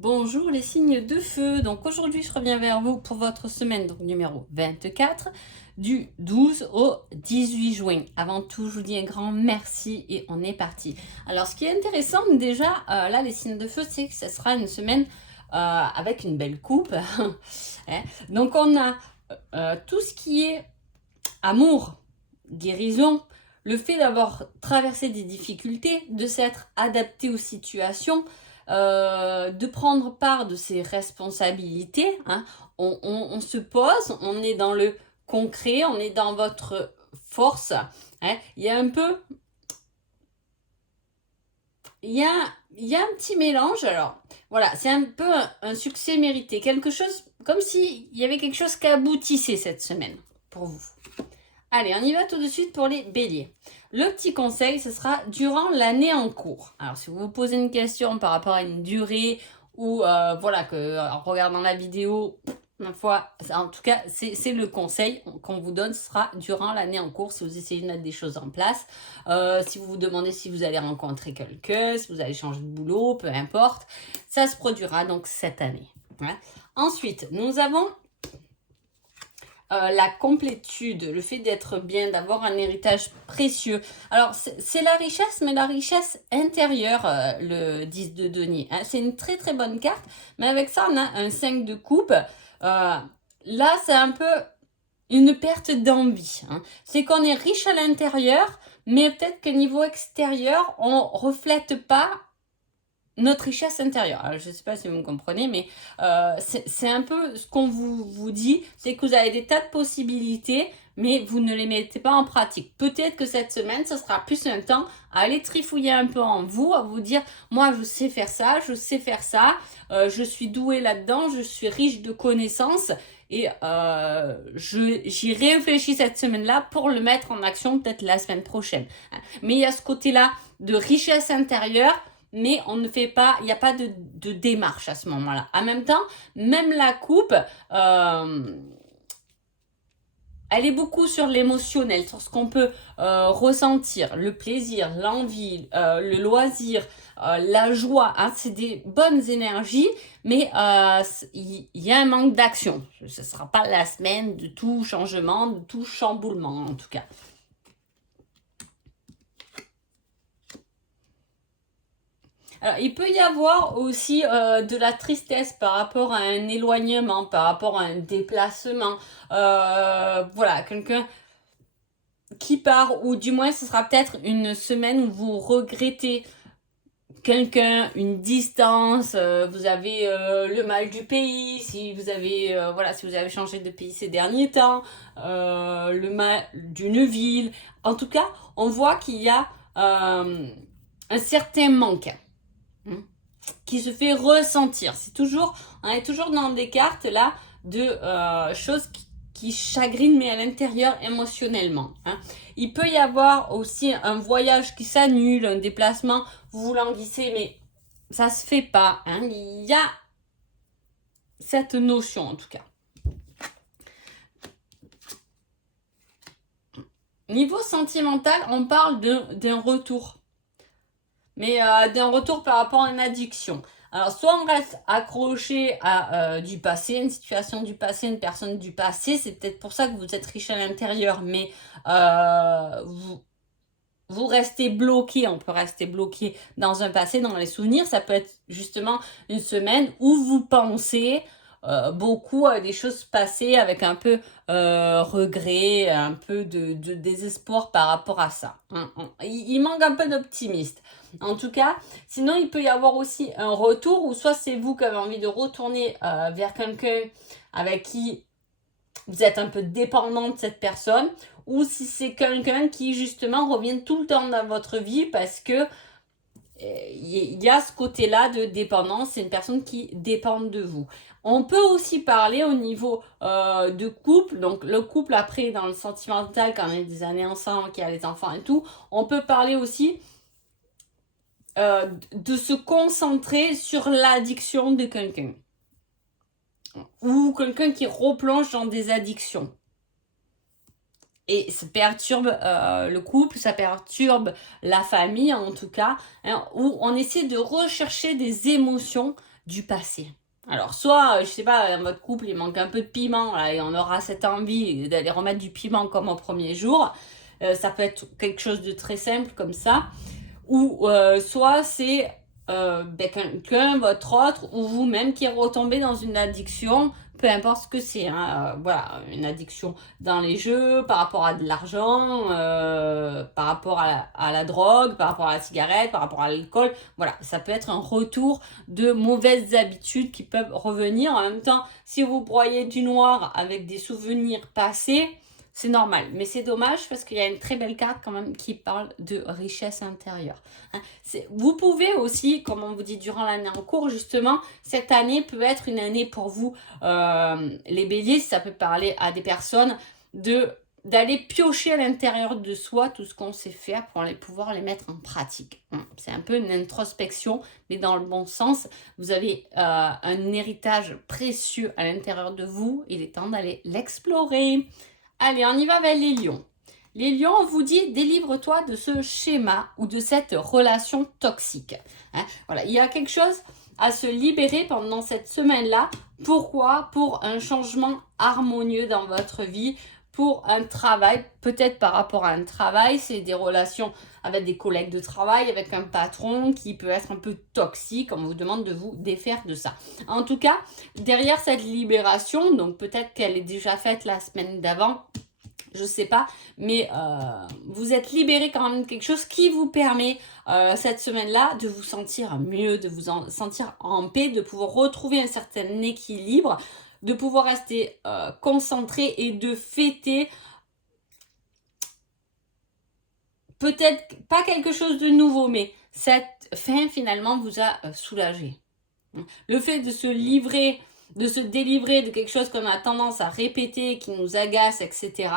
Bonjour les signes de feu, donc aujourd'hui je reviens vers vous pour votre semaine donc numéro 24 du 12 au 18 juin. Avant tout je vous dis un grand merci et on est parti. Alors ce qui est intéressant déjà là les signes de feu c'est que ce sera une semaine avec une belle coupe. Hein. Donc on a tout ce qui est amour, guérison, le fait d'avoir traversé des difficultés, de s'être adapté aux situations, de prendre part de ses responsabilités. Hein. On se pose, on est dans le concret, on est dans votre force. Hein. Il y a un peu... Il y a un petit mélange, alors voilà, c'est un peu un succès mérité, quelque chose comme s'il y avait quelque chose qui aboutissait cette semaine pour vous. Allez, on y va tout de suite pour les béliers. Le petit conseil, ce sera durant l'année en cours. Alors, si vous vous posez une question par rapport à une durée ou voilà, que en regardant la vidéo, ma foi, en tout cas, c'est le conseil qu'on vous donne, ce sera durant l'année en cours, si vous essayez de mettre des choses en place. Si vous vous demandez si vous allez rencontrer quelqu'un, si vous allez changer de boulot, peu importe, ça se produira donc cette année. Hein. Ensuite, nous avons la complétude, le fait d'être bien, d'avoir un héritage précieux. Alors, c'est la richesse, mais la richesse intérieure, le 10 de denier. Hein. C'est une très très bonne carte, mais avec ça, on a un 5 de coupe. Là, c'est un peu une perte d'envie. Hein. C'est qu'on est riche à l'intérieur, mais peut-être qu'au niveau extérieur, on reflète pas notre richesse intérieure. Alors, je ne sais pas si vous me comprenez, mais c'est un peu ce qu'on vous dit, c'est que vous avez des tas de possibilités, mais vous ne les mettez pas en pratique. Peut-être que cette semaine, ce sera plus un temps à aller trifouiller un peu en vous, à vous dire, moi, je sais faire ça, je suis douée là-dedans, je suis riche de connaissances, et j'y réfléchis cette semaine-là pour le mettre en action peut-être la semaine prochaine. Mais il y a ce côté-là de richesse intérieure, mais on ne fait pas, il n'y a pas de démarche à ce moment-là. En même temps, même la coupe, elle est beaucoup sur l'émotionnel, sur ce qu'on peut ressentir, le plaisir, l'envie, le loisir, la joie. Hein, c'est des bonnes énergies, mais il y a un manque d'action. Ce ne sera pas la semaine de tout changement, de tout chamboulement en tout cas. Alors, il peut y avoir aussi de la tristesse par rapport à un éloignement, par rapport à un déplacement. Voilà, quelqu'un qui part, ou du moins ce sera peut-être une semaine où vous regrettez quelqu'un, une distance, vous avez le mal du pays, si vous avez voilà, si vous avez changé de pays ces derniers temps, le mal d'une ville. En tout cas, on voit qu'il y a un certain manque. Qui se fait ressentir. On est toujours dans des cartes là de choses qui chagrinent, mais à l'intérieur émotionnellement. Hein. Il peut y avoir aussi un voyage qui s'annule, un déplacement, vous languissez, mais ça se fait pas. Hein. Il y a cette notion en tout cas. Niveau sentimental, on parle d'un retour. Mais d'un retour par rapport à une addiction. Alors, soit on reste accroché à du passé, une situation du passé, une personne du passé, c'est peut-être pour ça que vous êtes riche à l'intérieur, mais vous restez bloqué, on peut rester bloqué dans un passé, dans les souvenirs, ça peut être justement une semaine où vous pensez beaucoup à des choses passées avec un peu regret, un peu de désespoir par rapport à ça. Il manque un peu d'optimiste. En tout cas, sinon il peut y avoir aussi un retour où soit c'est vous qui avez envie de retourner vers quelqu'un avec qui vous êtes un peu dépendant de cette personne, ou si c'est quelqu'un qui justement revient tout le temps dans votre vie parce que il y a ce côté-là de dépendance, c'est une personne qui dépend de vous. On peut aussi parler au niveau de couple, donc le couple après dans le sentimental, quand on est des années ensemble, qu'il y a les enfants et tout, on peut parler aussi de se concentrer sur l'addiction de quelqu'un. Ou quelqu'un qui replonge dans des addictions. Et ça perturbe le couple, ça perturbe la famille en tout cas, hein, où on essaie de rechercher des émotions du passé. Alors, soit, je sais pas, votre couple, il manque un peu de piment, là, et on aura cette envie d'aller remettre du piment comme au premier jour. Ça peut être quelque chose de très simple comme ça. Ou soit c'est quelqu'un, votre autre, ou vous-même qui est retombé dans une addiction, peu importe ce que c'est. Hein, voilà, une addiction dans les jeux, par rapport à de l'argent, par rapport à la drogue, par rapport à la cigarette, par rapport à l'alcool. Voilà, ça peut être un retour de mauvaises habitudes qui peuvent revenir. En même temps, si vous broyez du noir avec des souvenirs passés, c'est normal, mais c'est dommage parce qu'il y a une très belle carte quand même qui parle de richesse intérieure. Hein. Vous pouvez aussi, comme on vous dit durant l'année en cours, justement, cette année peut être une année pour vous, les béliers, ça peut parler à des personnes, d'aller piocher à l'intérieur de soi tout ce qu'on sait faire pour pouvoir les mettre en pratique. C'est un peu une introspection, mais dans le bon sens. Vous avez un héritage précieux à l'intérieur de vous, il est temps d'aller l'explorer. Allez, on y va avec les lions. Les lions, on vous dit, délivre-toi de ce schéma ou de cette relation toxique. Hein, voilà, il y a quelque chose à se libérer pendant cette semaine-là. Pourquoi? Pour un changement harmonieux dans votre vie, pour un travail, peut-être par rapport à un travail, c'est des relations avec des collègues de travail, avec un patron qui peut être un peu toxique, on vous demande de vous défaire de ça. En tout cas, derrière cette libération, donc peut-être qu'elle est déjà faite la semaine d'avant, je sais pas, mais vous êtes libéré quand même de quelque chose qui vous permet cette semaine-là de vous sentir mieux, de vous sentir en paix, de pouvoir retrouver un certain équilibre, de pouvoir rester concentré et de fêter peut-être pas quelque chose de nouveau, mais cette fin finalement vous a soulagé. Le fait de se livrer, de se délivrer de quelque chose qu'on a tendance à répéter, qui nous agace, etc.,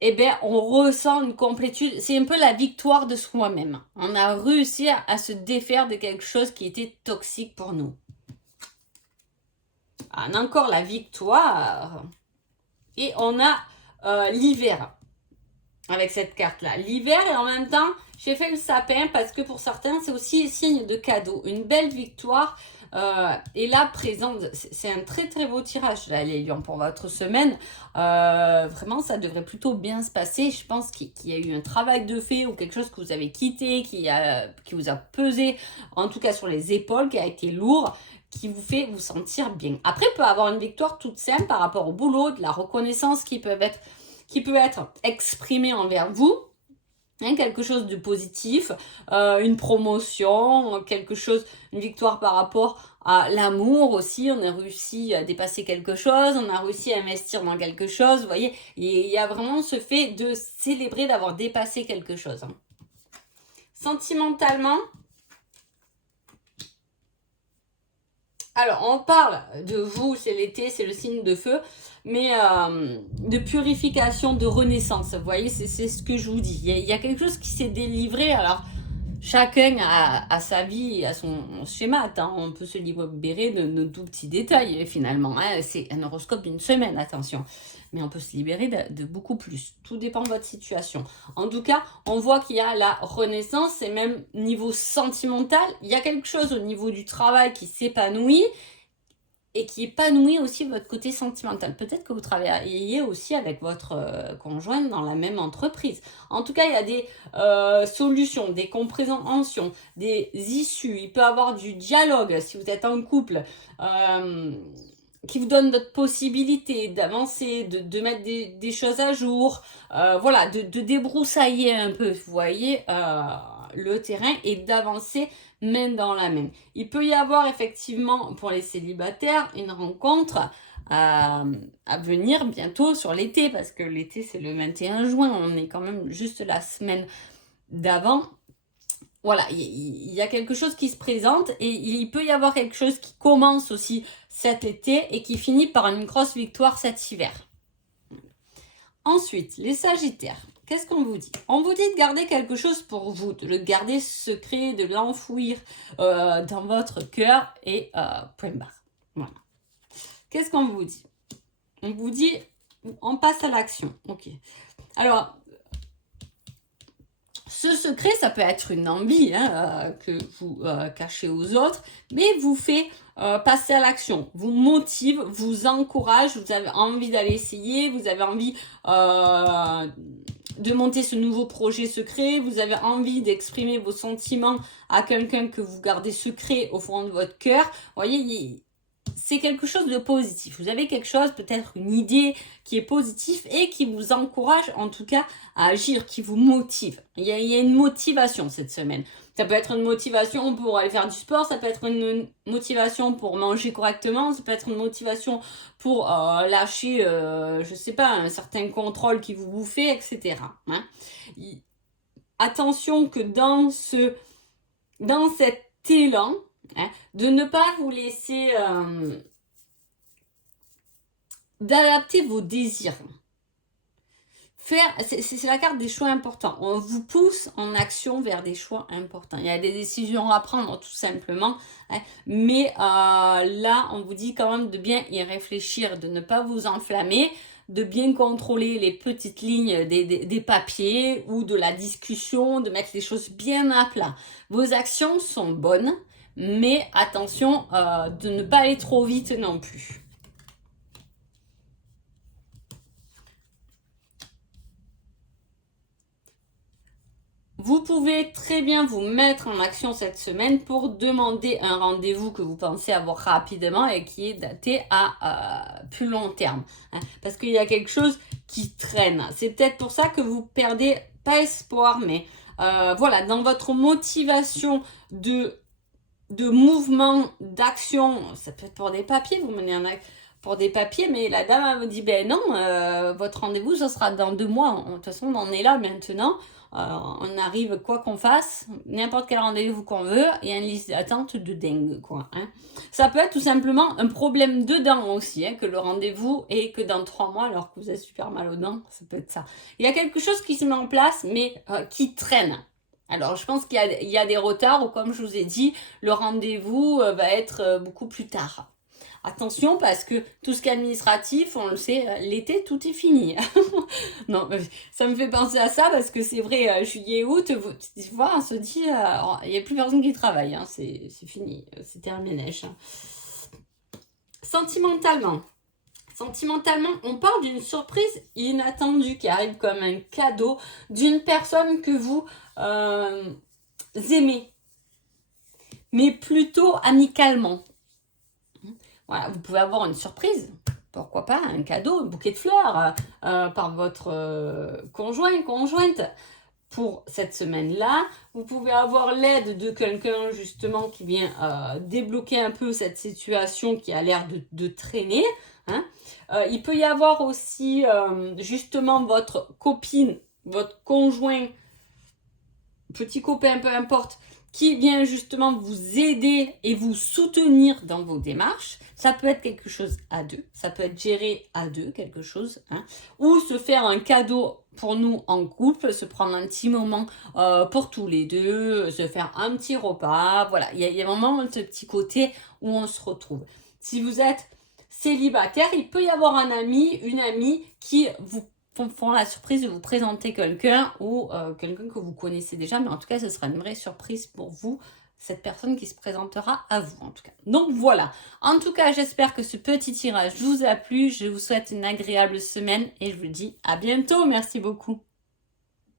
eh bien, on ressent une complétude. C'est un peu la victoire de soi-même. On a réussi à se défaire de quelque chose qui était toxique pour nous. On a encore la victoire. Et on a l'hiver avec cette carte-là. L'hiver et en même temps, j'ai fait le sapin parce que pour certains, c'est aussi signe de cadeau. Une belle victoire. Et là, présente, c'est un très très beau tirage, là, les lions, pour votre semaine. Vraiment, ça devrait plutôt bien se passer. Je pense qu'il y a eu un travail de fait ou quelque chose que vous avez quitté, qui vous a pesé, en tout cas sur les épaules, qui a été lourd, qui vous fait vous sentir bien. Après, peut avoir une victoire toute simple par rapport au boulot, de la reconnaissance qui peut être exprimée envers vous. Hein, quelque chose de positif, une promotion, une victoire par rapport à l'amour aussi, on a réussi à dépasser quelque chose, on a réussi à investir dans quelque chose, vous voyez, il y a vraiment ce fait de célébrer d'avoir dépassé quelque chose. Hein. Sentimentalement, alors on parle de vous, c'est l'été, c'est le signe de feu, mais de purification, de renaissance, vous voyez, c'est ce que je vous dis. Il y a quelque chose qui s'est délivré, alors chacun a sa vie, a son schéma, hein. On peut se libérer de tout petits détails finalement, hein. C'est un horoscope d'une semaine, attention, mais on peut se libérer de beaucoup plus, tout dépend de votre situation. En tout cas, on voit qu'il y a la renaissance, et même niveau sentimental, il y a quelque chose au niveau du travail qui s'épanouit, et qui épanouit aussi votre côté sentimental. Peut-être que vous travaillez aussi avec votre conjoint dans la même entreprise. En tout cas, il y a des solutions, des compréhensions, des issues. Il peut y avoir du dialogue si vous êtes en couple, qui vous donne d'autres possibilités d'avancer, de mettre des choses à jour, voilà, de débroussailler un peu, vous voyez, le terrain, et d'avancer main dans la main. Il peut y avoir effectivement pour les célibataires une rencontre à venir bientôt sur l'été, parce que l'été c'est le 21 juin, on est quand même juste la semaine d'avant. Voilà, il y a quelque chose qui se présente, et il peut y avoir quelque chose qui commence aussi cet été et qui finit par une grosse victoire cet hiver. Ensuite, les sagittaires. Qu'est-ce qu'on vous dit? On vous dit de garder quelque chose pour vous, de le garder secret, de l'enfouir dans votre cœur, et point barre. Voilà. Qu'est-ce qu'on vous dit? On vous dit, on passe à l'action. Ok. Alors, ce secret, ça peut être une envie que vous cachez aux autres, mais vous fait passer à l'action, vous motive, vous encourage, vous avez envie d'aller essayer, vous avez envie de monter ce nouveau projet secret, vous avez envie d'exprimer vos sentiments à quelqu'un que vous gardez secret au fond de votre cœur. Vous voyez, c'est quelque chose de positif. Vous avez quelque chose, peut-être une idée qui est positive et qui vous encourage en tout cas à agir, qui vous motive. Il y a une motivation cette semaine. Ça peut être une motivation pour aller faire du sport, ça peut être une motivation pour manger correctement, ça peut être une motivation pour lâcher, je sais pas, un certain contrôle qui vous bouffait, etc. Hein. Attention que dans cet élan, de ne pas vous laisser d'adapter vos désirs. C'est la carte des choix importants. On vous pousse en action vers des choix importants. Il y a des décisions à prendre tout simplement. Mais là, on vous dit quand même de bien y réfléchir, de ne pas vous enflammer, de bien contrôler les petites lignes des papiers ou de la discussion, de mettre les choses bien à plat. Vos actions sont bonnes, mais attention de ne pas aller trop vite non plus. Vous pouvez très bien vous mettre en action cette semaine pour demander un rendez-vous que vous pensez avoir rapidement et qui est daté à plus long terme. Parce qu'il y a quelque chose qui traîne. C'est peut-être pour ça que vous perdez pas espoir, mais voilà, dans votre motivation de mouvement, d'action, ça peut être pour des papiers, vous menez pour des papiers, mais la dame me dit, ben non, votre rendez-vous, ça sera dans 2 mois. De toute façon, on en est là maintenant. On arrive quoi qu'on fasse, n'importe quel rendez-vous qu'on veut, il y a une liste d'attente de dingue, quoi. Hein. Ça peut être tout simplement un problème de dents aussi, que le rendez-vous est que dans 3 mois, alors que vous avez super mal aux dents, ça peut être ça. Il y a quelque chose qui se met en place, mais qui traîne. Alors, je pense qu'il y a des retards, ou comme je vous ai dit, le rendez-vous va être beaucoup plus tard. Attention, parce que tout ce qui est administratif, on le sait, l'été, tout est fini. Non, ça me fait penser à ça, parce que c'est vrai, juillet, août, tu vois, on se dit, il n'y a plus personne qui travaille, hein, c'est fini, c'est terminé. Sentimentalement, on parle d'une surprise inattendue qui arrive comme un cadeau d'une personne que vous aimez, mais plutôt amicalement. Voilà, vous pouvez avoir une surprise, pourquoi pas un cadeau, un bouquet de fleurs par votre conjointe. Pour cette semaine-là, vous pouvez avoir l'aide de quelqu'un justement qui vient débloquer un peu cette situation qui a l'air de traîner. Hein. Il peut y avoir aussi justement votre copine, votre conjoint, petit copain, peu importe, qui vient justement vous aider et vous soutenir dans vos démarches. Ça peut être quelque chose à deux, ça peut être géré à deux, quelque chose, hein, ou se faire un cadeau pour nous en couple, se prendre un petit moment pour tous les deux, se faire un petit repas, voilà, il y a vraiment ce petit côté où on se retrouve. Si vous êtes célibataire, il peut y avoir un ami, une amie qui vous font la surprise de vous présenter quelqu'un ou quelqu'un que vous connaissez déjà, mais en tout cas ce sera une vraie surprise pour vous, cette personne qui se présentera à vous en tout cas. Donc voilà, en tout cas j'espère que ce petit tirage vous a plu, je vous souhaite une agréable semaine et je vous dis à bientôt, merci beaucoup.